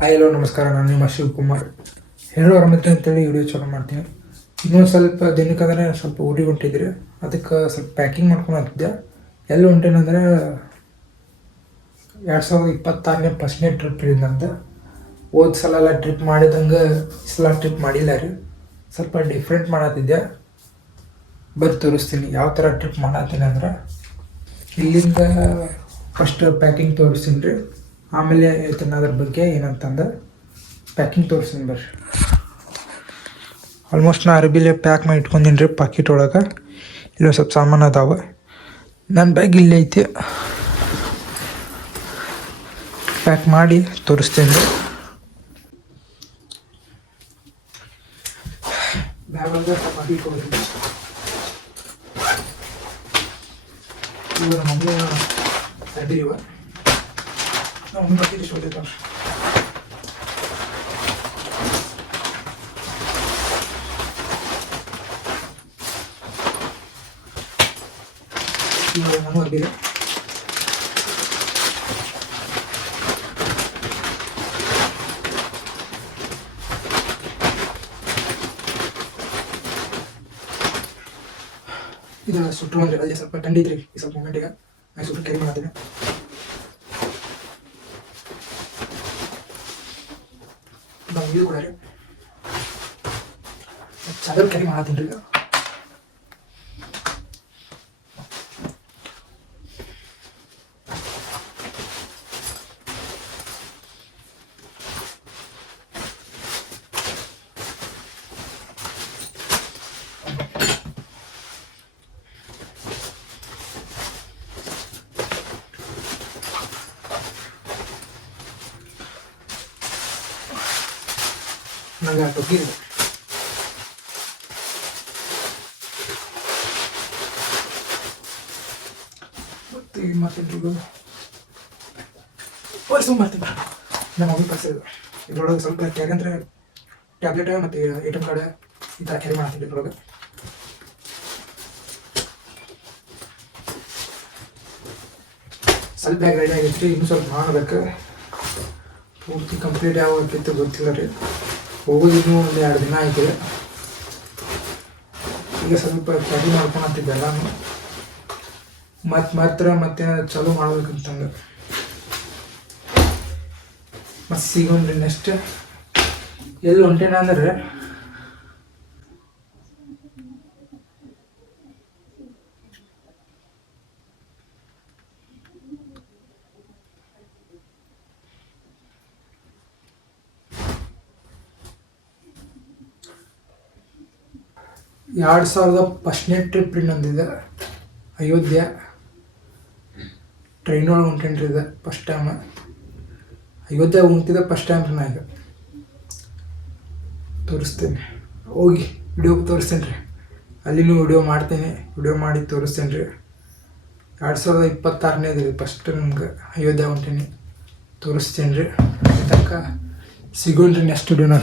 Hi hello ನಮಸ್ಕಾರ. ನಾನು ನಿಮ್ಮ ಶಿವಕುಮಾರ್. ಹೇಳೋ ಆರಾಮಿದ್ರಿ ಅಂತೇಳಿ ವಿಡಿಯೋ ಚಾಲು ಮಾಡ್ತೀನಿ. ಇನ್ನೊಂದು ಸ್ವಲ್ಪ ದಿನಕ್ಕಂದ್ರೆ ಸ್ವಲ್ಪ ಊರಿಗೆ ಹೊಂಟಿದ್ರಿ. ಅದಕ್ಕೆ ಸ್ವಲ್ಪ ಪ್ಯಾಕಿಂಗ್ ಮಾಡ್ಕೊಂಡು ಹತ್ತಿದ್ದೆ ಎಲ್ಲಿ ಹೊಂಟೇನಂದ್ರೆ ಎರಡು ಸಾವಿರದ ಇಪ್ಪತ್ತಾರನೇ ಫಸ್ಟ್ನೇ ಟ್ರಿಪ್ ಇದ್ದಂತೆ ಹೋದ ಸಲ ಎಲ್ಲ ಟ್ರಿಪ್ ಮಾಡಿದಂಗೆ ಸಲ ಟ್ರಿಪ್ ಮಾಡಿಲ್ಲ ರೀ. ಸ್ವಲ್ಪ ಡಿಫ್ರೆಂಟ್ ಮಾಡತ್ತಿದ್ದೆ ಬರ್ ತೋರಿಸ್ತೀನಿ ಯಾವ ಥರ ಟ್ರಿಪ್ ಮಾಡತ್ತೀನಿ ಅಂದ್ರೆ ಇಲ್ಲಿಂದ ಫಸ್ಟ್ ಪ್ಯಾಕಿಂಗ್ ತೋರಿಸ್ತೀನಿ ರೀ. ಆಮೇಲೆ ಹೇಳ್ತೀನಿ ಅದ್ರ ಬಗ್ಗೆ ಏನಂತಂದು ಪ್ಯಾಕಿಂಗ್ ತೋರಿಸ್ತೀನಿ ಬರ್ರಿ. ಆಲ್ಮೋಸ್ಟ್ ನಾ ಅರ್ಬಿಲೆ ಪ್ಯಾಕ್ ಮಾಡಿ ಇಟ್ಕೊಂಡಿನಿ ರೀ ಪಾಕಿಟ್ ಒಳಗೆ. ಇಲ್ಲೋ ಸ್ವಲ್ಪ ಸಾಮಾನು ಅದಾವೆ. ನನ್ನ ಬ್ಯಾಗ್ ಇಲ್ಲೇ ಐತಿ. ಪ್ಯಾಕ್ ಮಾಡಿ ತೋರಿಸ್ತೀನಿ ರೀ. ಬ್ಯಾಗ್ ಅಕ್ಕಿ ಕೊಡ್ತೀನಿ ಇವರ ಮಮ್ಮಿ ಅಡ್ಡಿ ನಮ್ಮ ಮಮ್ಮಿ ಬಕೆಟ್ ಇಷ್ಟು ಹೊಡಿತಾವ್ರಿ ಇವಾಗ ನಾನು ಅರ್ಬಿ ಇದು ಸುಟ್ಟರು ಅಂದ್ರೆ ಅಲ್ಲಿ ಸ್ವಲ್ಪ ಥಂಡಿ ಐತ್ರಿ ಈ ಸ್ವಲ್ಪ ಮೊಮೆಂಟಿಗೆ ನಾನು ಸುಟ್ಟು ಕ್ಯಾರಿ ಮಾಡತ್ತೀನಿ ഇത് കൂടെ ചതുർക്കരി മാറാത്തിട്ടില്ല ಮಾಡತ್ತೀನಿ ರೀ ನಂಗೆ ಆ ಟೊಪ್ಪಿ ಇದೆ ಮತ್ತೆ ಏನು ಮಾಡ್ತೀನಿ ಈಗ ಪರ್ಸು ಮಾಡ್ತೀನಿ ನಮ್ಮ ಮಮ್ಮಿ ಪರ್ಸ್ ಇದು ಇದ್ರೊಳಗೆ ಸ್ವಲ್ಪ ಕ್ಯಾರಿ ಅಂದರೆ ಟ್ಯಾಬ್ಲೆಟ್ ಮತ್ತು ಎ ಟಿ ಎಂ ಕಾರ್ಡ್ ಈ ಥರ ಕ್ಯಾರಿ ಮಾಡ್ತೀನಿ ಇದ್ರೊಳಗೆ ಸ್ವಲ್ಪ ಬ್ಯಾಗ್ ರೆಡಿ ಆಗೈತ್ರಿ ಇನ್ನೂ ಸ್ವಲ್ಪ ಮಾಡಬೇಕು ಪೂರ್ತಿ ಕಂಪ್ಲೀಟ್ ಯಾವಾಗಿತ್ತು ಗೊತ್ತಿಲ್ಲ ರೀ ಹೋಗೋದು ಇನ್ನೂ ಒಂದು ಎರಡು ದಿನ ಆಯ್ತು. ಈಗ ಸ್ವಲ್ಪ ಚಳಿ ಮಾಡ್ಕೊಳತ್ತಿದ್ದೆ ನಾನು ಮತ್ತು ಮಾತ್ರ ಮತ್ತೆ ಚಲೋ ಮಾಡ್ಬೇಕಂತಂದು. ಮತ್ತೆ ಸಿಗೋಣ್ರಿ ನೆಕ್ಸ್ಟ್ ಎಲ್ಲಿ ಹೊಂಟೇನ ಅಂದ್ರೆ ಎರಡು ಸಾವಿರದ ಫಸ್ಟ್ನೇ ಟ್ರಿಪ್ ಇನ್ನೊಂದಿದೆ ನಂದಿದೆ ಅಯೋಧ್ಯೆ. ಟ್ರೈನ್ ಒಳಗೆ ಹೊಂಟೇನ್ರಿ ಇದು ಫಸ್ಟ್ ಟೈಮ್ ಅಯೋಧ್ಯೆ ಹೊಂಟಿದೆ ಫಸ್ಟ್ ಟೈಮ್ ರೀ ನಾ ಈಗ ತೋರಿಸ್ತೇನೆ. ಹೋಗಿ ವಿಡಿಯೋ ತೋರಿಸ್ತೇನೆ. ರೀ ಅಲ್ಲಿನೂ ವಿಡಿಯೋ ಮಾಡ್ತೇನೆ. ವಿಡಿಯೋ ಮಾಡಿ ತೋರಿಸ್ತೇನೆ. ರೀ ಎರಡು ಸಾವಿರದ ಇಪ್ಪತ್ತಾರನೇದು ರೀ ಫಸ್ಟ್ ನಮ್ಗೆ ಅಯೋಧ್ಯೆ ಹೊಂಟೀನಿ. ತೋರಿಸ್ತೇನೆ. ರೀ ತನಕ ರೀ ನೆಕ್ಸ್ಟ್ ವಿಡಿಯೋನಾಗ